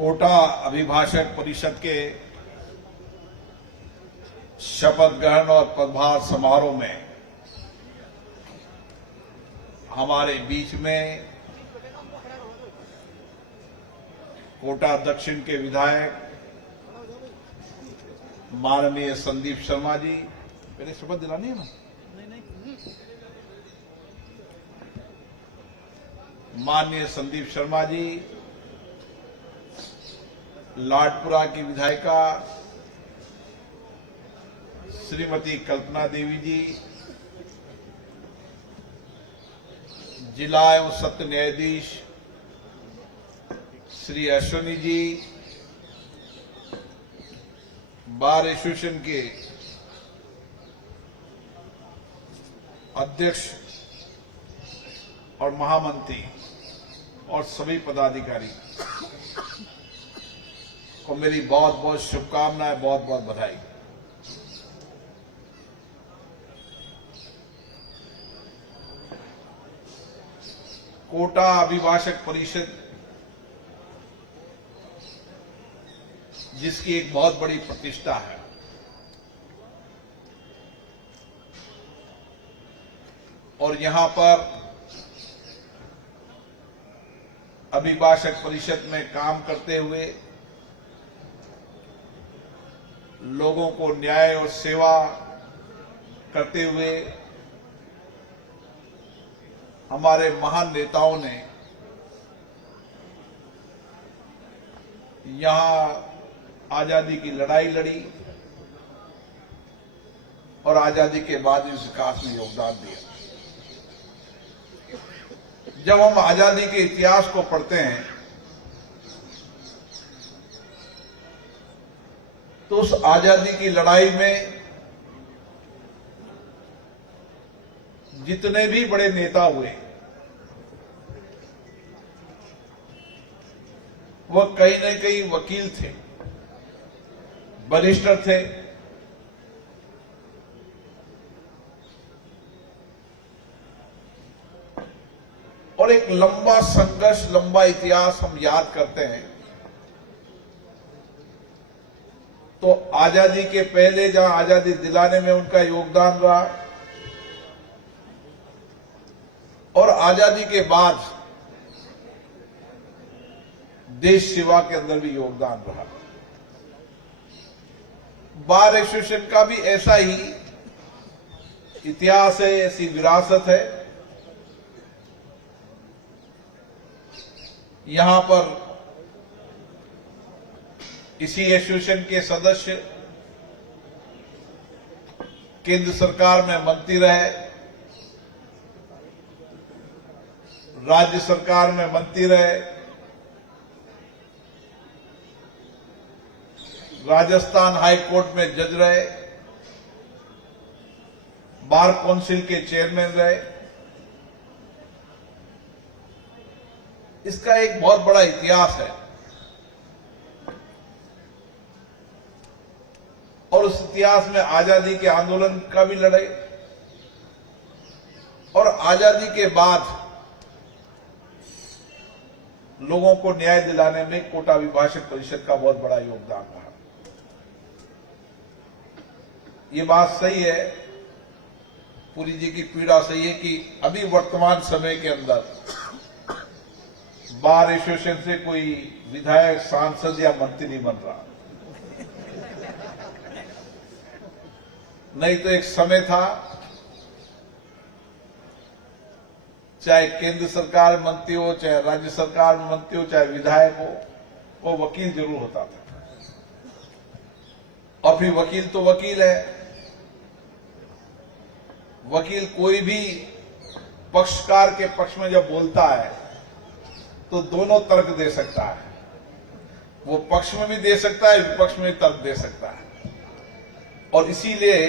कोटा अभिभाषक परिषद के शपथ ग्रहण और पदभार समारोह में हमारे बीच में कोटा दक्षिण के विधायक माननीय संदीप शर्मा जी, पहले शपथ दिलानी है ना? माननीय संदीप शर्मा जी, लाडपुरा की विधायिका श्रीमती कल्पना देवी जी, जिला एवं सत्र न्यायाधीश श्री अश्विनी जी, बार एसोसिएशन के अध्यक्ष और महामंत्री और सभी पदाधिकारी को मेरी बहुत बहुत शुभकामनाएं, बहुत बहुत बधाई। कोटा अभिभाषक परिषद जिसकी एक बहुत बड़ी प्रतिष्ठा है और यहां पर अभिभाषक परिषद में काम करते हुए लोगों को न्याय और सेवा करते हुए हमारे महान नेताओं ने यहां आजादी की लड़ाई लड़ी और आजादी के बाद इस विकास में योगदान दिया। जब हम आजादी के इतिहास को पढ़ते हैं तो उस आजादी की लड़ाई में जितने भी बड़े नेता हुए वह कहीं न कहीं वकील थे, बैरिस्टर थे, और एक लंबा संघर्ष, लंबा इतिहास हम याद करते हैं तो आजादी के पहले जहां आजादी दिलाने में उनका योगदान रहा और आजादी के बाद देश सेवा के अंदर भी योगदान रहा। बार एसोसिएशन का भी ऐसा ही इतिहास है, ऐसी विरासत है। यहां पर इसी एसोसिएशन के सदस्य केंद्र सरकार में मंत्री रहे, राज्य सरकार में मंत्री रहे, राजस्थान हाई कोर्ट में जज रहे, बार काउंसिल के चेयरमैन रहे। इसका एक बहुत बड़ा इतिहास है और उस इतिहास में आजादी के आंदोलन का भी लड़े और आजादी के बाद लोगों को न्याय दिलाने में कोटा अभिभाषक परिषद का बहुत बड़ा योगदान रहा। ये बात सही है, पुरी जी की पीड़ा सही है कि अभी वर्तमान समय के अंदर बार एसोसिएशन से कोई विधायक, सांसद या मंत्री नहीं बन रहा। नहीं तो एक समय था चाहे केंद्र सरकार मंत्री हो, चाहे राज्य सरकार मंत्री हो, चाहे विधायक हो, वो वकील जरूर होता था। और फिर वकील तो वकील है, वकील कोई भी पक्षकार के पक्ष में जब बोलता है तो दोनों तर्क दे सकता है। वो पक्ष में भी दे सकता है, विपक्ष में भी तर्क दे सकता है। और इसीलिए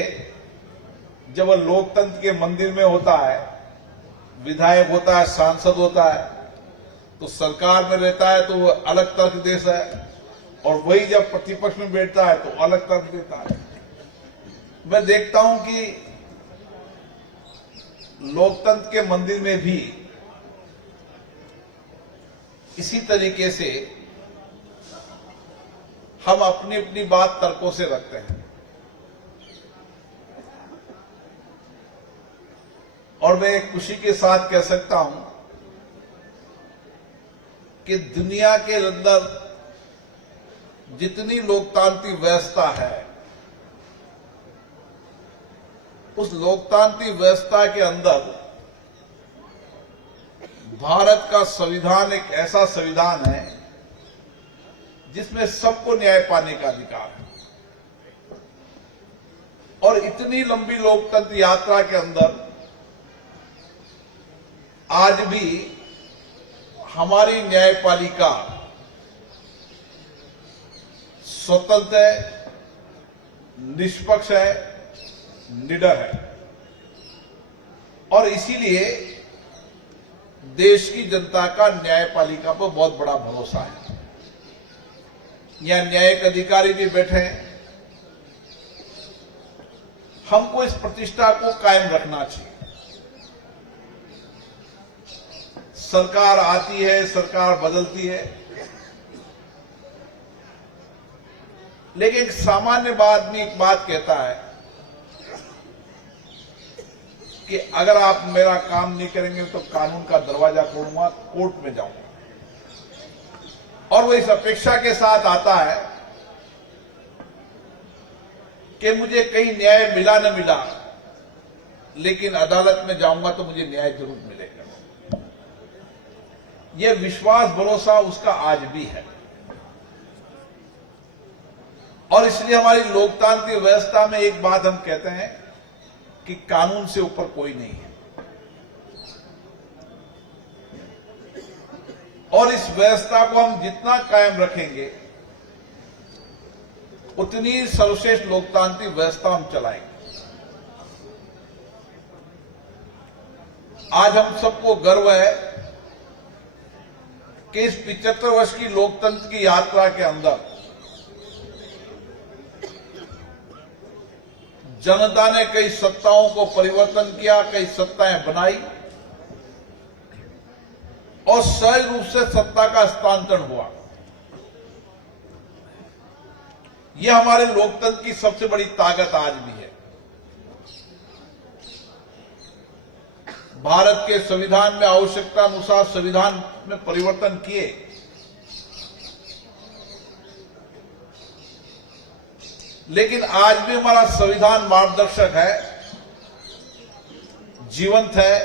जब वह लोकतंत्र के मंदिर में होता है, विधायक होता है, सांसद होता है, तो सरकार में रहता है तो वो अलग तर्क देता है और वही जब प्रतिपक्ष में बैठता है तो अलग तर्क देता है। मैं देखता हूं कि लोकतंत्र के मंदिर में भी इसी तरीके से हम अपनी अपनी बात तर्कों से रखते हैं। और मैं खुशी के साथ कह सकता हूं कि दुनिया के अंदर जितनी लोकतांत्रिक व्यवस्था है, उस लोकतांत्रिक व्यवस्था के अंदर भारत का संविधान एक ऐसा संविधान है जिसमें सबको न्याय पाने का अधिकार है। और इतनी लंबी लोकतंत्र यात्रा के अंदर आज भी हमारी न्यायपालिका स्वतंत्र है, निष्पक्ष है, निडर है। और इसीलिए देश की जनता का न्यायपालिका पर बहुत बड़ा भरोसा है। यहां न्यायिक अधिकारी भी बैठे हैं। हमको इस प्रतिष्ठा को कायम रखना चाहिए। सरकार आती है, सरकार बदलती है, लेकिन एक सामान्य आदमी एक बात कहता है कि अगर आप मेरा काम नहीं करेंगे तो कानून का दरवाजा खोलूंगा, कोर्ट में जाऊंगा। और वो इस अपेक्षा के साथ आता है कि मुझे कहीं न्याय मिला न मिला, लेकिन अदालत में जाऊंगा तो मुझे न्याय जरूर मिलेगा। यह विश्वास भरोसा उसका आज भी है। और इसलिए हमारी लोकतांत्रिक व्यवस्था में एक बात हम कहते हैं कि कानून से ऊपर कोई नहीं है। और इस व्यवस्था को हम जितना कायम रखेंगे, उतनी सर्वश्रेष्ठ लोकतांत्रिक व्यवस्था हम चलाएंगे। आज हम सबको गर्व है कि इस 75 वर्ष की लोकतंत्र की यात्रा के अंदर जनता ने कई सत्ताओं को परिवर्तन किया, कई सत्ताएं बनाई और सहज रूप से सत्ता का हस्तांतरण हुआ। यह हमारे लोकतंत्र की सबसे बड़ी ताकत आज भी है। भारत के संविधान में आवश्यकता अनुसार संविधान में परिवर्तन किए, लेकिन आज भी हमारा संविधान मार्गदर्शक है, जीवंत है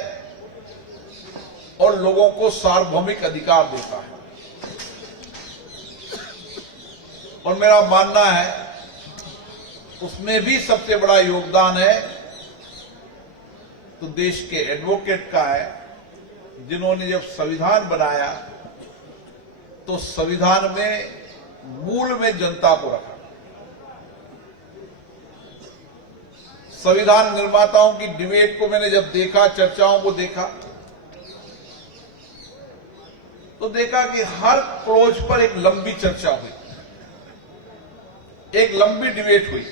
और लोगों को सार्वभौमिक अधिकार देता है। और मेरा मानना है उसमें भी सबसे बड़ा योगदान है तो देश के एडवोकेट का है, जिन्होंने जब संविधान बनाया तो संविधान में मूल में जनता को रखा। संविधान निर्माताओं की डिबेट को मैंने जब देखा, चर्चाओं को देखा, तो देखा कि हर क्लोज पर एक लंबी चर्चा हुई, एक लंबी डिबेट हुई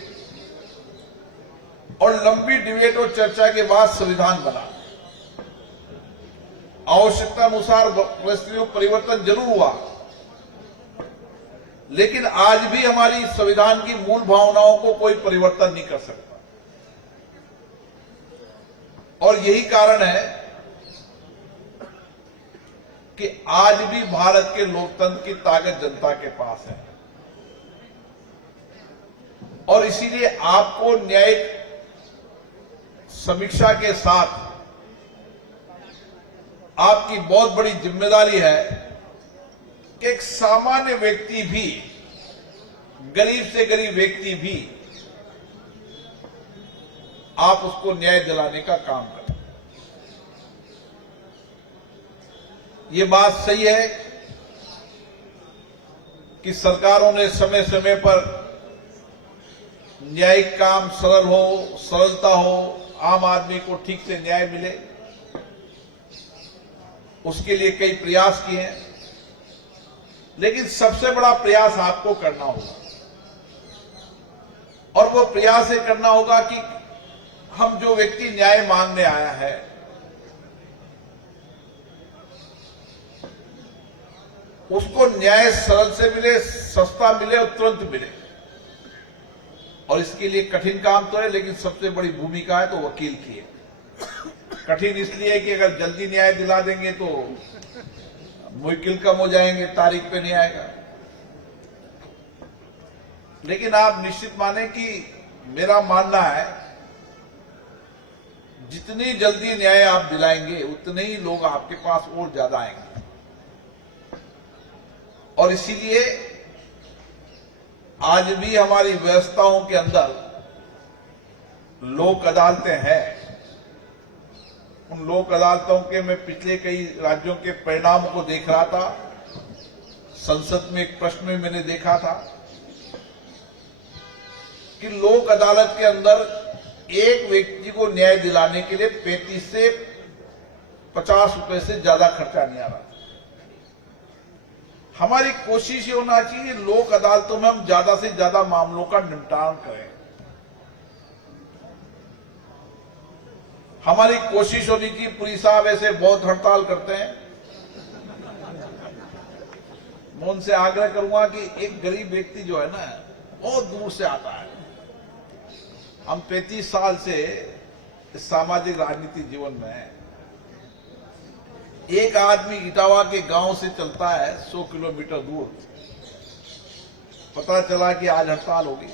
और लंबी डिबेट और चर्चा के बाद संविधान बना। आवश्यकता अनुसार व्यवस्था परिवर्तन जरूर हुआ, लेकिन आज भी हमारी संविधान की मूल भावनाओं को कोई परिवर्तन नहीं कर सकता। और यही कारण है कि आज भी भारत के लोकतंत्र की ताकत जनता के पास है। और इसीलिए आपको न्यायिक समीक्षा के साथ आपकी बहुत बड़ी जिम्मेदारी है कि एक सामान्य व्यक्ति भी, गरीब से गरीब व्यक्ति भी, आप उसको न्याय दिलाने का काम करें। ये बात सही है कि सरकारों ने समय समय पर न्यायिक काम सरल हो, सरलता हो, आम आदमी को ठीक से न्याय मिले, उसके लिए कई प्रयास किए हैं। लेकिन सबसे बड़ा प्रयास आपको करना होगा और वो प्रयास ये करना होगा कि हम जो व्यक्ति न्याय मांगने आया है उसको न्याय सरल से मिले, सस्ता मिले और तुरंत मिले। और इसके लिए कठिन काम तो है, लेकिन सबसे बड़ी भूमिका है तो वकील की है। कठिन इसलिए है कि अगर जल्दी न्याय दिला देंगे तो मुवक्किल कम हो जाएंगे, तारीख पे नहीं आएगा। लेकिन आप निश्चित माने कि मेरा मानना है जितनी जल्दी न्याय आप दिलाएंगे उतने ही लोग आपके पास और ज्यादा आएंगे। और इसीलिए आज भी हमारी व्यवस्थाओं के अंदर लोक अदालतें हैं। उन लोक अदालतों के मैं पिछले कई राज्यों के परिणाम को देख रहा था। संसद में एक प्रश्न में मैंने देखा था कि लोक अदालत के अंदर एक व्यक्ति को न्याय दिलाने के लिए 35 से 50 रुपए से ज्यादा खर्चा नहीं आ रहा। हमारी कोशिश ये होना चाहिए लोक अदालतों में हम ज्यादा से ज्यादा मामलों का निपटान करें। हमारी कोशिश होनी चाहिए, पुलिस साहब ऐसे बहुत हड़ताल करते हैं, मैं उनसे आग्रह करूंगा कि एक गरीब व्यक्ति जो है ना बहुत दूर से आता है। हम 35 साल से सामाजिक राजनीतिक जीवन में हैं। एक आदमी इटावा के गांव से चलता है 100 किलोमीटर दूर, पता चला कि आज हड़ताल होगी।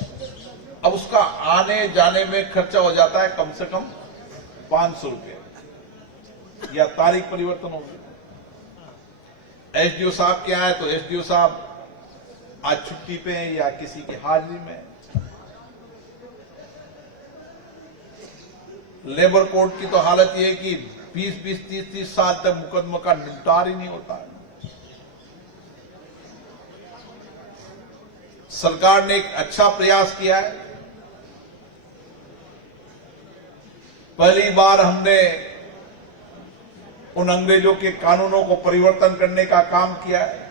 अब उसका आने जाने में खर्चा हो जाता है कम से कम 500 रुपये, या तारीख परिवर्तन होगी। एसडीओ साहब के आए तो एसडीओ साहब आज छुट्टी पे हैं या किसी की हाजिरी में। लेबर कोर्ट की तो हालत यह है कि 20-20, 30-30 साल तक मुकदमा का निपटार ही नहीं होता है। सरकार ने एक अच्छा प्रयास किया है। पहली बार हमने उन अंग्रेजों के कानूनों को परिवर्तन करने का काम किया है।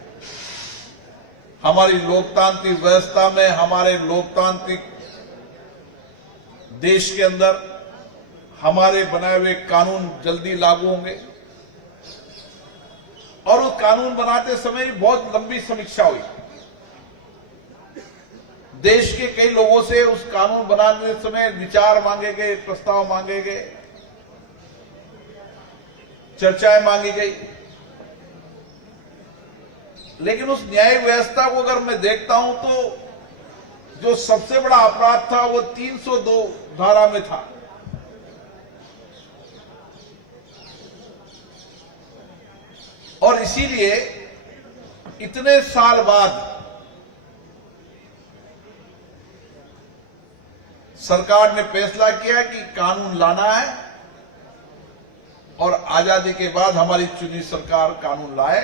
हमारी लोकतांत्रिक व्यवस्था में, हमारे लोकतांत्रिक देश के अंदर हमारे बनाए हुए कानून जल्दी लागू होंगे। और उस कानून बनाते समय भी बहुत लंबी समीक्षा हुई। देश के कई लोगों से उस कानून बनाने समय विचार मांगे गए, प्रस्ताव मांगे गए, चर्चाएं मांगी गई। लेकिन उस न्याय व्यवस्था को अगर मैं देखता हूं तो जो सबसे बड़ा अपराध था वो 302 धारा में था। और इसीलिए इतने साल बाद सरकार ने फैसला किया कि कानून लाना है और आजादी के बाद हमारी चुनी सरकार कानून लाए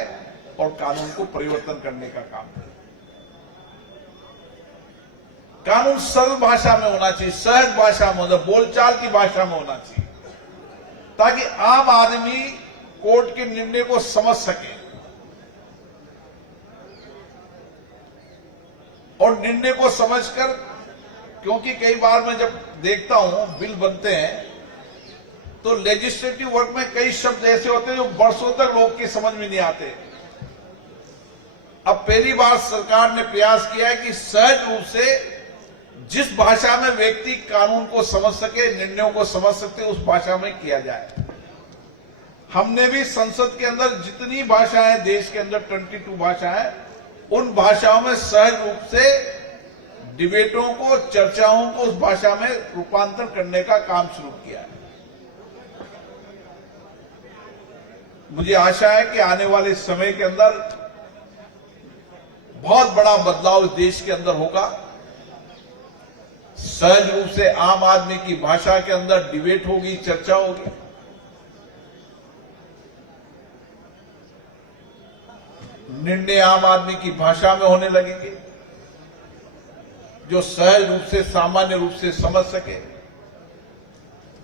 और कानून को परिवर्तन करने का काम करे। कानून सरल भाषा में होना चाहिए, सहज भाषा में होना, बोलचाल की भाषा में होना चाहिए, ताकि आम आदमी कोर्ट के निर्णय को समझ सके और निर्णय को समझकर, क्योंकि कई बार मैं जब देखता हूं बिल बनते हैं तो लेजिस्लेटिव वर्क में कई शब्द ऐसे होते हैं जो वर्षों तक लोग की समझ में नहीं आते। अब पहली बार सरकार ने प्रयास किया है कि सहज रूप से जिस भाषा में व्यक्ति कानून को समझ सके, निर्णयों को समझ सकते, उस भाषा में किया जाए। हमने भी संसद के अंदर जितनी भाषाएं देश के अंदर 22 भाषाएं, उन भाषाओं में सहज रूप से डिबेटों को, चर्चाओं को उस भाषा में रूपांतर करने का काम शुरू किया है। मुझे आशा है कि आने वाले समय के अंदर बहुत बड़ा बदलाव इस देश के अंदर होगा। सहज रूप से आम आदमी की भाषा के अंदर डिबेट होगी, चर्चा होगी। निर्णय आम आदमी की भाषा में होने लगेंगे जो सहज रूप से, सामान्य रूप से समझ सके,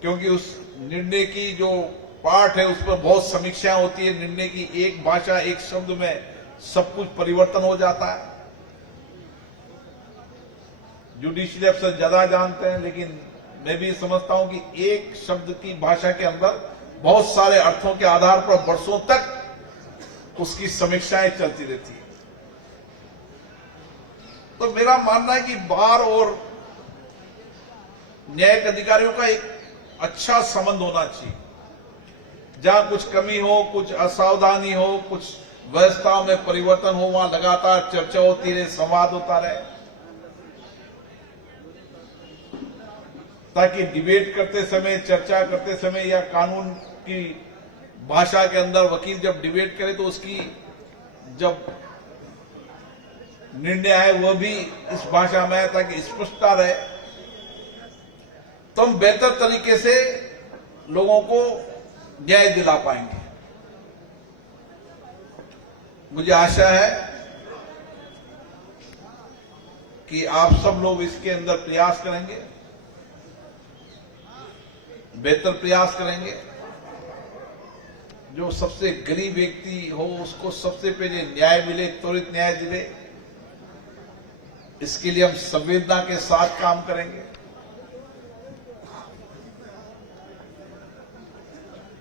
क्योंकि उस निर्णय की जो पाठ है उस पर बहुत समीक्षाएं होती है। निर्णय की एक भाषा, एक शब्द में सब कुछ परिवर्तन हो जाता है। जुडिशियल अफसर ज्यादा जानते हैं, लेकिन मैं भी समझता हूं कि एक शब्द की भाषा के अंदर बहुत सारे अर्थों के आधार पर वर्षों तक उसकी समीक्षाएं चलती रहती है। तो मेरा मानना है कि बार और न्यायिक अधिकारियों का एक अच्छा संबंध होना चाहिए। जहां कुछ कमी हो, कुछ असावधानी हो, कुछ व्यवस्था में परिवर्तन हो, वहां लगातार चर्चा होती रहे, संवाद होता रहे, ताकि डिबेट करते समय, चर्चा करते समय या कानून की भाषा के अंदर वकील जब डिबेट करे तो उसकी जब निर्णय आए वह भी इस भाषा में आए, ताकि स्पष्टता रहे, तो हम बेहतर तरीके से लोगों को न्याय दिला पाएंगे। मुझे आशा है कि आप सब लोग इसके अंदर प्रयास करेंगे, बेहतर प्रयास करेंगे। जो सबसे गरीब व्यक्ति हो उसको सबसे पहले न्याय मिले, त्वरित न्याय मिले, इसके लिए हम संवेदना के साथ काम करेंगे।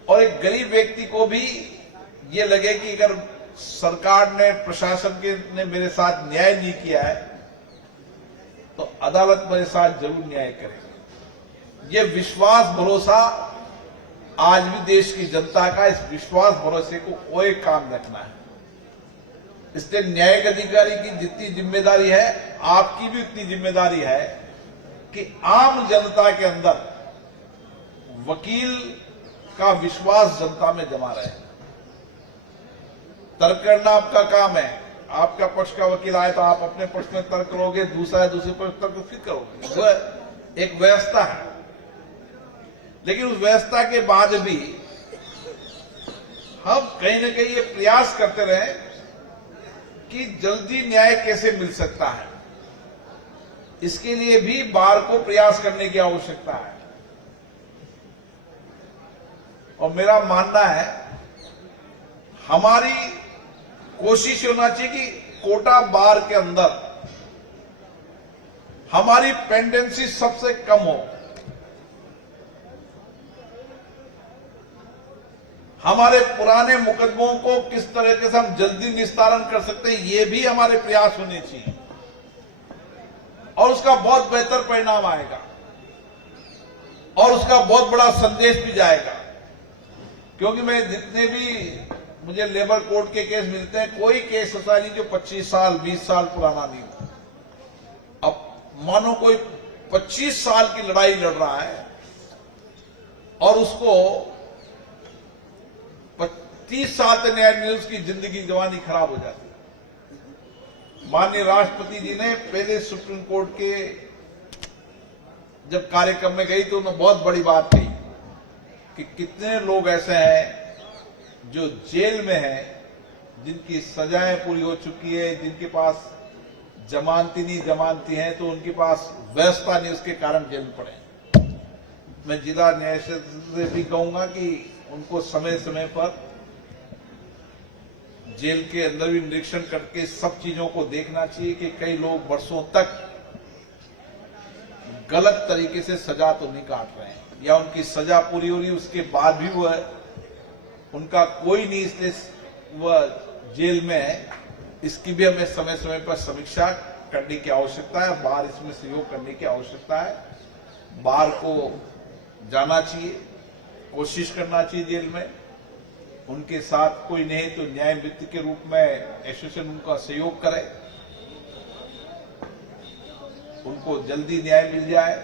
और एक गरीब व्यक्ति को भी ये लगे कि अगर सरकार ने, प्रशासन ने मेरे साथ न्याय नहीं किया है तो अदालत मेरे साथ जरूर न्याय करेगी। ये विश्वास भरोसा आज भी देश की जनता का, इस विश्वास भरोसे को कोई काम रखना है। इसलिए न्यायिक अधिकारी की जितनी जिम्मेदारी है, आपकी भी उतनी जिम्मेदारी है कि आम जनता के अंदर वकील का विश्वास जनता में जमा रहे। तर्क करना आपका काम है। आपका पक्ष का वकील आए तो आप अपने पक्ष में तर्क करोगे, दूसरा दूसरे पक्ष तर्क फिर करोगे। वो एक व्यवस्था है। लेकिन उस व्यवस्था के बाद भी हम कहीं न कहीं ये प्रयास करते रहे कि जल्दी न्याय कैसे मिल सकता है। इसके लिए भी बार को प्रयास करने की आवश्यकता है। और मेरा मानना है हमारी कोशिश होना चाहिए कि कोटा बार के अंदर हमारी पेंडेंसी सबसे कम हो। हमारे पुराने मुकदमों को किस तरह से हम जल्दी निस्तारण कर सकते हैं, ये भी हमारे प्रयास होने चाहिए। और उसका बहुत बेहतर परिणाम आएगा और उसका बहुत बड़ा संदेश भी जाएगा। क्योंकि मैं जितने भी मुझे लेबर कोर्ट के केस मिलते हैं, कोई केस ऐसा नहीं जो 25 साल 20 साल पुराना नहीं हो। अब मानो कोई 25 साल की लड़ाई लड़ रहा है और उसको 30 साल तक न्याय मिले, उसकी जिंदगी जवानी खराब हो जाती है। माननीय राष्ट्रपति जी ने पहले सुप्रीम कोर्ट के जब कार्यक्रम में गई तो उन्होंने बहुत बड़ी बात कही कि कितने लोग ऐसे हैं जो जेल में हैं, जिनकी सजाएं पूरी हो चुकी है, जिनके पास जमानती हैं, तो उनके पास व्यवस्था नहीं, उसके कारण जेल में पड़े। मैं जिला न्यायाधीश से भी कहूंगा कि उनको समय समय पर जेल के अंदर भी निरीक्षण करके सब चीजों को देखना चाहिए कि कई लोग वर्षों तक गलत तरीके से सजा तो नहीं काट रहे हैं, या उनकी सजा पूरी हो रही उसके बाद भी वह उनका कोई नहीं, इसलिए वह जेल में है। इसकी भी हमें समय समय पर समीक्षा करने की आवश्यकता है। बार इसमें सहयोग करने की आवश्यकता है। बार को जाना चाहिए, कोशिश करना चाहिए जेल में। उनके साथ कोई नहीं तो न्याय मित्र के रूप में एसोसिएशन उनका सहयोग करे, उनको जल्दी न्याय मिल जाए,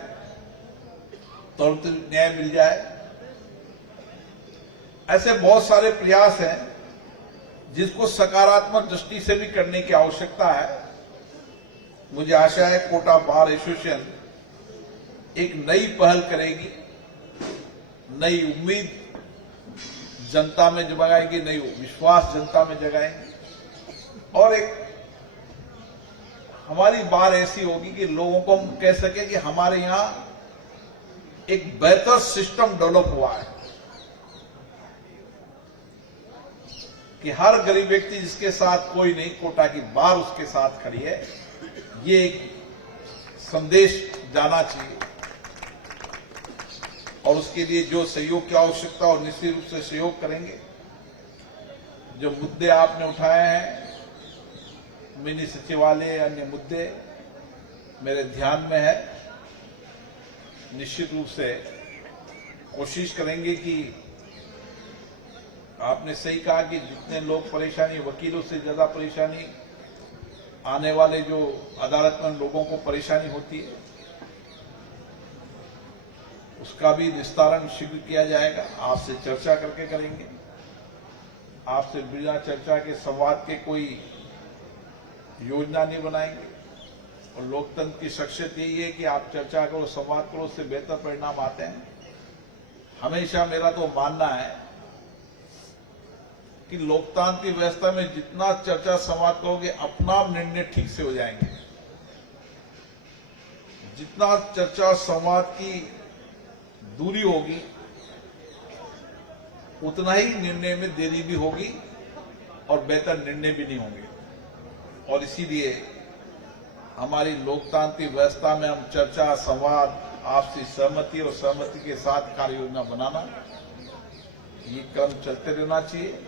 तुरंत न्याय मिल जाए। ऐसे बहुत सारे प्रयास हैं जिसको सकारात्मक दृष्टि से भी करने की आवश्यकता है। मुझे आशा है कोटा बार एसोसिएशन एक नई पहल करेगी, नई उम्मीद जनता में जगाएगी, नई विश्वास जनता में जगाएंगे। और एक हमारी बार ऐसी होगी कि लोगों को हम कह सके कि हमारे यहां एक बेहतर सिस्टम डेवलप हुआ है, कि हर गरीब व्यक्ति जिसके साथ कोई नहीं, कोटा की बार उसके साथ खड़ी है। ये एक संदेश जाना चाहिए और उसके लिए जो सहयोग की आवश्यकता और निश्चित रूप से सहयोग करेंगे। जो मुद्दे आपने उठाए हैं, मिनी सचिवालय, अन्य मुद्दे, मेरे ध्यान में है। निश्चित रूप से कोशिश करेंगे कि आपने सही कहा कि जितने लोग परेशानी, वकीलों से ज्यादा परेशानी, आने वाले जो अदालत में लोगों को परेशानी होती है, उसका भी निस्तारण शीघ्र किया जाएगा। आपसे चर्चा करके करेंगे। आपसे बिना चर्चा के संवाद के कोई योजना नहीं बनाएंगे। और लोकतंत्र की शख्सियत यही है कि आप चर्चा करो, संवाद करो, उससे बेहतर परिणाम आते हैं। हमेशा मेरा तो मानना है कि लोकतांत्रिक व्यवस्था में जितना चर्चा संवाद करोगे, अपना निर्णय ठीक से हो जाएंगे। जितना चर्चा संवाद की दूरी होगी, उतना ही निर्णय में देरी भी होगी और बेहतर निर्णय भी नहीं होंगे। और इसीलिए हमारी लोकतांत्रिक व्यवस्था में हम चर्चा, संवाद, आपसी सहमति और सहमति के साथ कार्य योजना बनाना, ये क्रम चलते रहना चाहिए।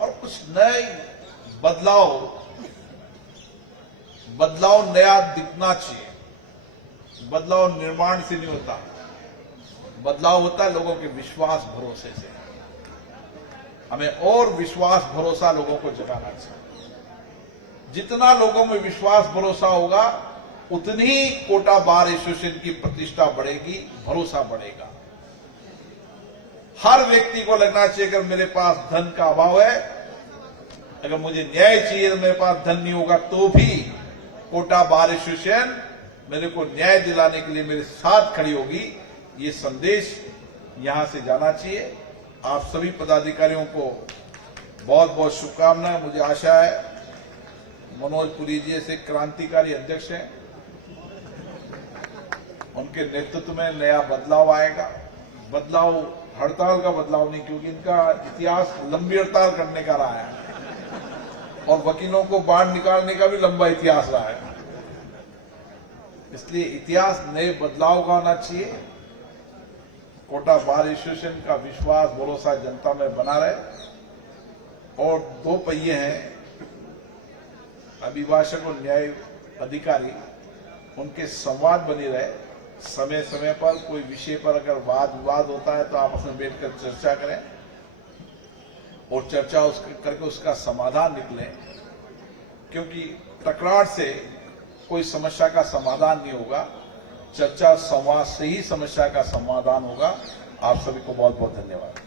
और कुछ नए बदलाव नया दिखना चाहिए। बदलाव निर्माण से नहीं होता, बदलाव होता है लोगों के विश्वास भरोसे से। हमें और विश्वास भरोसा लोगों को जगाना चाहिए। जितना लोगों में विश्वास भरोसा होगा, उतनी ही कोटा बार एसोसिएशन की प्रतिष्ठा बढ़ेगी, भरोसा बढ़ेगा। हर व्यक्ति को लगना चाहिए अगर मेरे पास धन का अभाव है, अगर मुझे न्याय चाहिए तो मेरे पास धन नहीं होगा, तो भी कोटा बार एसोसिएशन मेरे को न्याय दिलाने के लिए मेरे साथ खड़ी होगी। ये संदेश यहां से जाना चाहिए। आप सभी पदाधिकारियों को बहुत बहुत शुभकामनाएं। मुझे आशा है मनोज पुरी जी ऐसे क्रांतिकारी अध्यक्ष हैं, उनके नेतृत्व में नया बदलाव आएगा। बदलाव हड़ताल का बदलाव नहीं, क्योंकि इनका इतिहास लंबी हड़ताल करने का रहा है और वकीलों को बाहर निकालने का भी लंबा इतिहास रहा है। इसलिए इतिहास नए बदलाव का होना चाहिए। कोटा बार एसोसिएशन का विश्वास भरोसा जनता में बना रहे। और दो पहिए हैं, अभिभाषक और न्याय अधिकारी, उनके संवाद बनी रहे। समय समय पर कोई विषय पर अगर वाद विवाद होता है तो आपस में बैठकर चर्चा करें और चर्चा करके उसका समाधान निकले, क्योंकि टकरार से कोई समस्या का समाधान नहीं होगा। चर्चा संवाद से ही समस्या का समाधान होगा। आप सभी को बहुत बहुत धन्यवाद।